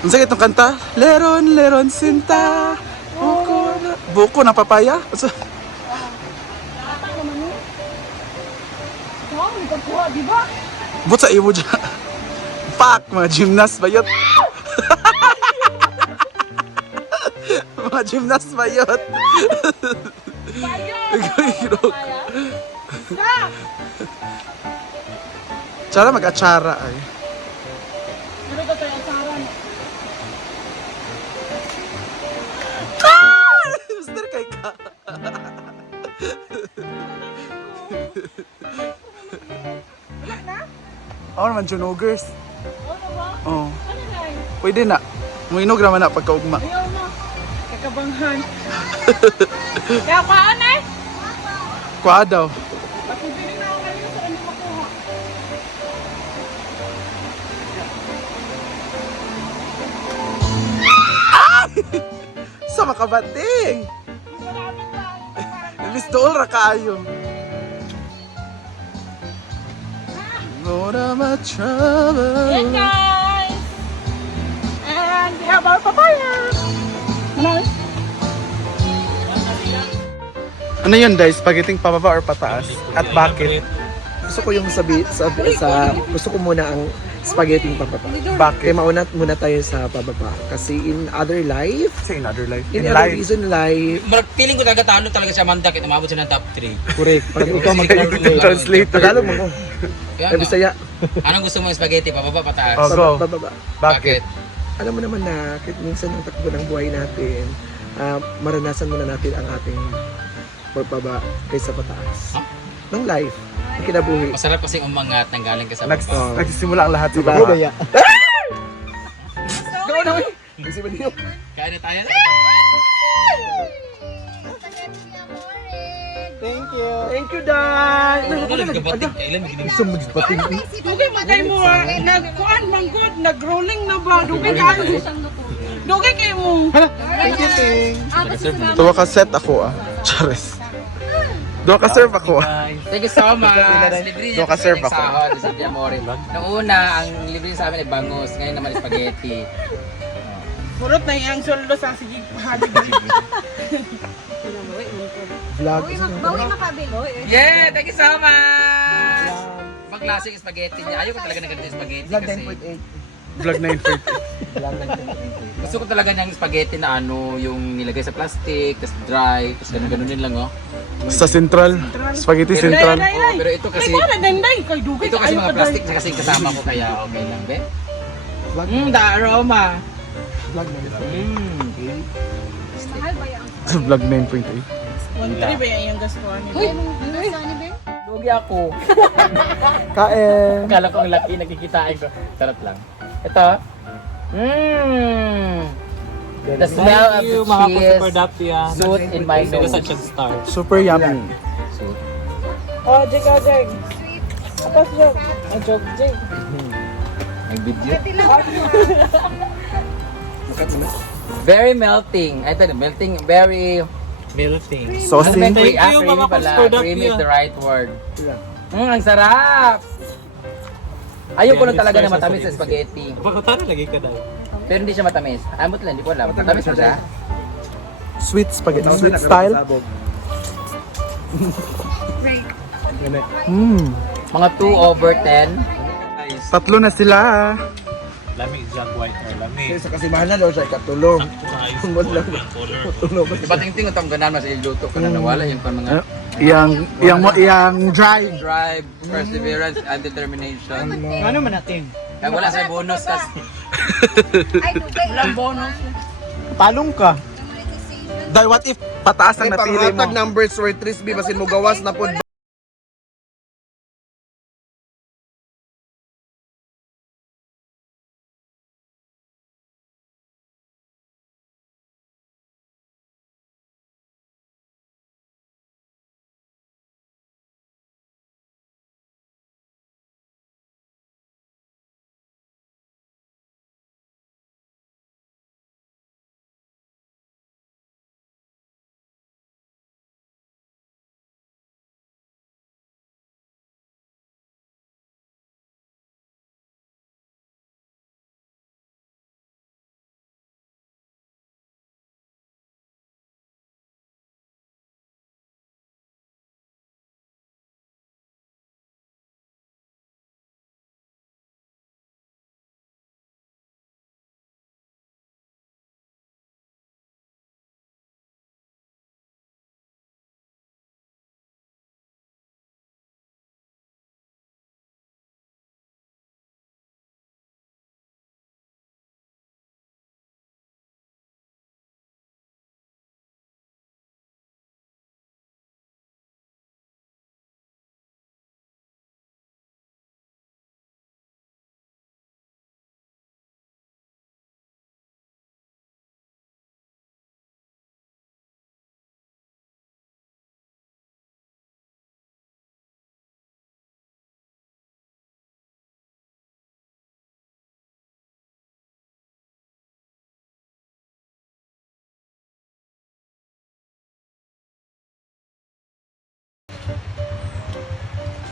Ang sakit ng kanta. Leron, leron, sinta. Buko na papaya. Bata naman yun. Wow, nagkakuha, di ba? But sa imo dyan. Pak! Mga gymnast bayot. Mga gymnast bayot. Igro. Tsara mag-atsara ay. Ano ka tayo asaran? Mister kay ka. Wala na? Ako naman junogers. Ano ba? Oh. Ano na yun? Pwede na. Muinog naman na pagkaugma. Ayaw na. Kakabanghan. Kaya paan eh? Kuha daw. Pati din na ako kanina sa ano makuha. Sa makabating. Maraming lang. Imbis dool ra kaayo. Go to my trouble. Yan guys! And we have our papaya! Ano? Ano yun guys? Spaghetti pababa or pataas? At bakit? Gusto ko yung gusto ko muna ang spaghetti pababa. Kaya Bakit? mauna muna tayo sa pababa. Kasi in other life, Say in other life. in In other life. reason life, Feeling ko talaga talo talaga si Amanda kaya umabot siya ng top 3. correct. Pag ikaw Translate. Tagalog mo ko. Kaya Eh, Bisaya. anong gusto mo yung spaghetti? Pababa, pataas? Oh, go. Pababa. Bakit? Alam mo naman na kahit minsan ang takbo ng buhay natin, maranasan muna natin ang ating pagbaba kaysa pataas. Huh? Ng life, ang kinabuhi. Masarap kasi umangat nang galing ka sa baba. Nagsisimula ang lahat sa Diba? baba. Gawin na mo! Gusto mo niyo? Kain na tayo. Thank you, Dan! Ano nagkabating? Kailan may Gusto mo pating Dugay magay mo nagkuan manggod, nag-rolling na ba? Dugay kayo. Dugay kayo mo. Thank you, Ting! Tuwa ka set ako ah. Charis. Duwa ka serve ako ah. Thank you so much. Libre niya Doon ka kasi serve ng ako. sahod sa Diamore. Nung una, ang libre sa amin ay bangus. Ngayon naman spaghetti. Purot na iyang soldo sa sige halig. Vlog. Yeah! Thank you so much! Ibang klaseng spaghetti niya. Ayoko talaga ng ganito spaghetti Vlog kasi 9.8. Vlog 9.30. gusto ko talaga ng spaghetti na ano, yung nilagay sa plastic, tapos dry, tapos ganun-ganunin lang oh. Sa Central. Spaghetti Central. Oh, pero ito kasi, Ay, para danday kay dugay ito kasi kayo mga ka plastic na kasi kasama ko kaya okay lang, be? Vlog The aroma! Vlog 9.8. Sa vlog 9.8. 1-3 ba yung gastuhan niya? Lugi ako. Kain! Akala ko ang laki, nakikitain ko. Sarap lang. Ito. The smell of the cheese suit in my nose. Super yummy. Oh, jig. Atas jig. Ah, jig. Ang video. Very melting. Ito, melting, very... Saucy. Creamy pala. Creamy is the right word. Ang sarap! Ayoko lang talaga na matamis sa spaghetti. Pagkatara lagi ka daw. Pero hindi siya matamis. Amot lang, hindi ko alam. Matamis ba siya? Sweet spaghetti. Sweet style. Mga 2/10. Tatlo na sila. Lamig Jack White or lamig. Sa kasibahan na daw siya katulong. Ayos lang. Tulong. Diba tingting utang ganan mas iluto ka na nawala yung pang mga Yang dry. drive, perseverance, and determination. Ano man natin? Kaya wala sa bonus kasi. Walang bonus. Palong ka. Dahil what if pataas ang napili mo? Panghatag numbers were 3 basin mo gawas na pod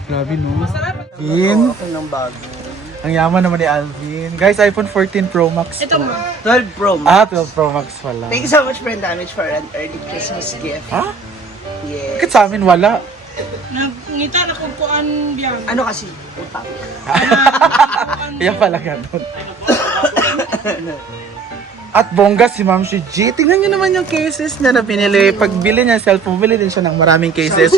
Grabe no. Masarap. Alvin. Okay ng bago. Ang yaman naman ni Alvin. Guys, iPhone 14 Pro Max. Ito mo. 12 Pro Max. 12 Pro Max pala. Thank you so much, friend Damage, for an early Christmas gift. Ha? Yes. Bakit sa amin wala? Ngita na kung kuan biyan. Ano kasi? Utang. Kaya pala ganun. At bongga si Ma'am si G. Tingnan niyo naman yung cases niya na binili. Pagbili niya cellphone, bumili din siya ng maraming cases.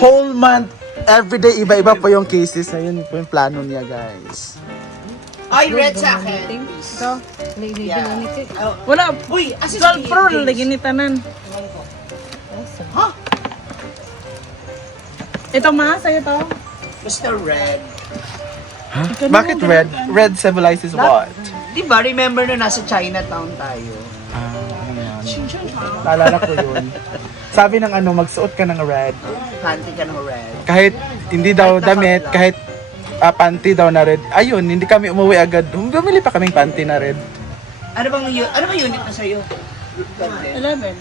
Whole month, everyday, iba-iba po yung cases na yun po yung plano niya, guys. Ay, red sa akin. Ito. Yeah. Oh, Wala. uy, assist 12 Pro lagi ni tanan. Ha? Ito ma, sa'yo to. Basta red. Bakit red? Red symbolizes what? Di ba, remember na nasa Chinatown tayo? Naalala ko yun. Sabi ng ano, magsuot ka ng red. Panty ka ng red. Kahit hindi daw damit, kahit panty daw na red. Ayun, hindi kami umuwi agad. Bumili pa kaming panty na red. Ano bang unit na sa'yo? 11.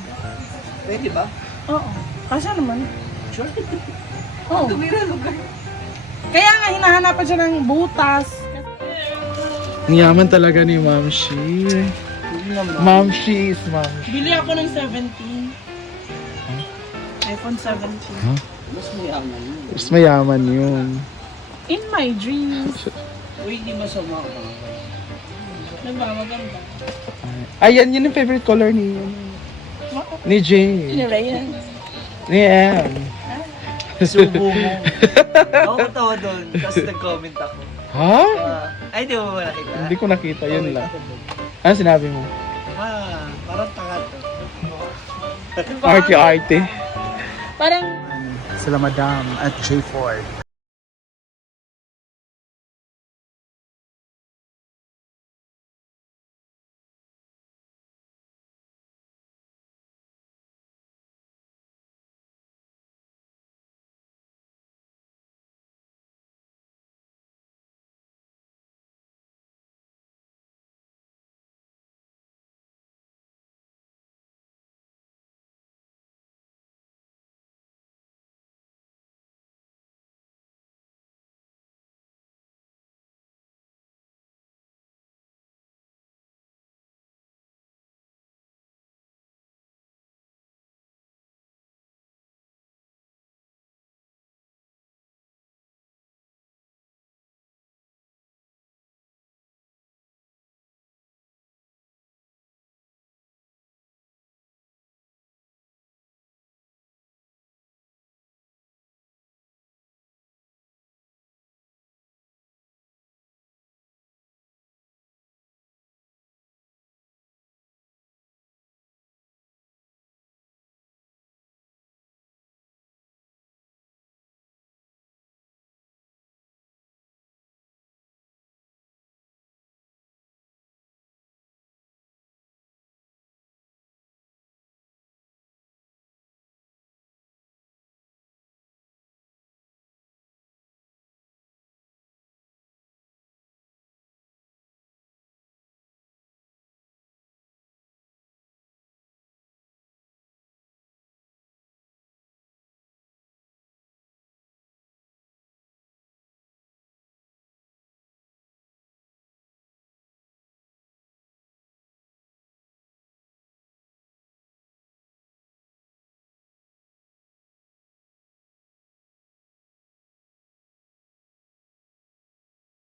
Pwede ba? Oo. Kasya naman. Sure. Oo. Kaya nga hinahanapan siya ng butas. Ang yaman talaga ni Ma'am Shi. Ma'am Shi is Ma'am Shi. Bili ako ng 17. iPhone 17. Mas mayaman yun. In my dreams. Uy, di masama ka. Diba? Maganda. Ayan, yun yung favorite color ni Jay. Nila yan. Ni Em. Subo mo. Ako katawa doon. Tapos nag-comment ako. Ha? Ay, di mo ba nakita? Hindi ko nakita, yun lang. Ano sinabi mo? Parang tanga to. Arte-arte. Parang Sila Madam at J Ford.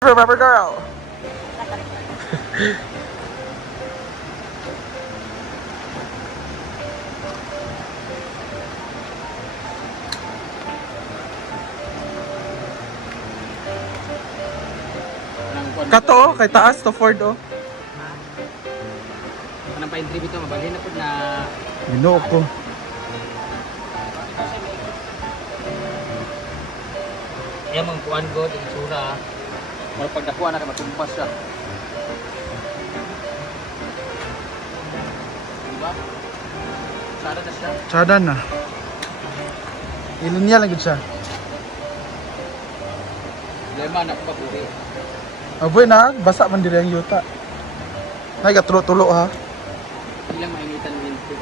Rubber girl. Kato, kay taas to Ford oh. Anong pa-entry ito, mabalhin na po na Ginoo ko. yan mong kuan ko, yung sura. Mga pagdakuan na matumpas siya. Diba? Sara na siya. Tsada na. Ilinya lang gud siya. Lema na ko ba puri. Aboy na, basa man diri ang yuta. Nay tulo-tulo ha. Ilang mainitan minto.